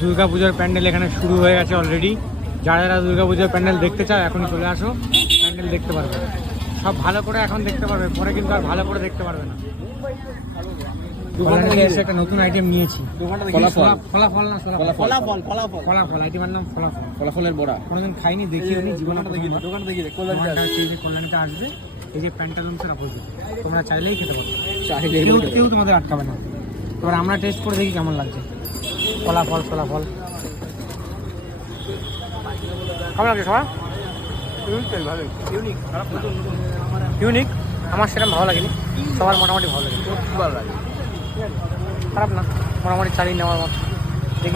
দুর্গাপুজোর প্যান্ডেল এখানে শুরু হয়ে গেছে অলরেডি। যারা যারা দুর্গাপুজোর প্যান্ডেল দেখতে চায় এখন চলে আসো, প্যান্ডেল দেখতে পারবে। সব ভালো করে এখন দেখতে পারবে, পরে কিন্তু আর ভালো করে দেখতে পারবে না। একটা নতুন আইটেম নিয়েছি, ফলাফল না ফলাফল, আইটেমের নাম ফলাফল। ফলাফলের বড়া কোনোদিন খাইনি, দেখিও নি জীবনে। কল্যাণীতে আসবে, এই যে প্যান্টালুন্সের অপোজিট, তোমরা চাইলেই খেতে পারো, কেউ তোমাদের আটকাবে না। এবার আমরা টেস্ট করে দেখি কেমন লাগছে। ফলাফল কেমন লাগছে সবার? ইউনিক, আমার সেরকম ভালো লাগেনি, সবার মোটামুটি ভালো লাগে। খারাপ না, মোটামুটি চালিয়ে নেওয়ার মতো। দেখি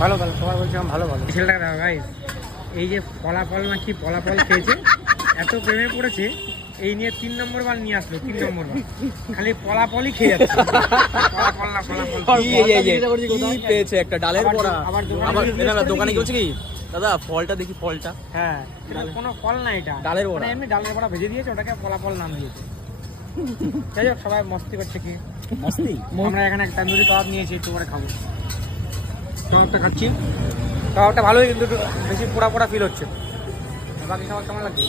ভালো সবার বলছে ভালো ছেলেটাকে দেখো গাইস, এই যে ফলাফল না কি ফলাফল খেয়েছে, এত প্রেমে পড়েছে, এই নিয়ে 3 নম্বর বার নিয়ে আসলো। 3 নম্বর বার খালি ফলাফলই খেয়ে যাচ্ছে। ফলাফল না ফলাফল পেয়েছে একটা ডালের বড়া। আবার দোকানে কি বলছে কি, দাদা ফলটা দেখি, ফলটা। হ্যাঁ, কোনো ফল না, এটা ডালের বড়া, এমনি ডালের বড়া ভেজে দিয়েছে, ওটাকে ফলাফল নাম দিয়েছে। যাই হোক, সবাই মস্তি করছে। কি মস্তি? আমরা এখানে একটা তন্দুরি কাবাব নিয়েছি, একটু করে খাবো। কাবাবটা খাচ্ছি, কাবাবটা ভালোই, কিন্তু একটু বেশি পোড়া ফিল হচ্ছে। বাকি খাবার কেমন লাগছে?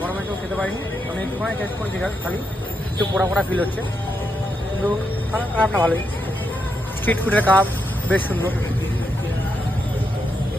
গরমে কেউ খেতে পারিনি, আমি একটুখানি টেস্ট করেছি, খালি একটু পোড়া ফিল হচ্ছে, কিন্তু খারাপ না, ভালোই। স্ট্রিট ফুডের কাবাব বেশ সুন্দর।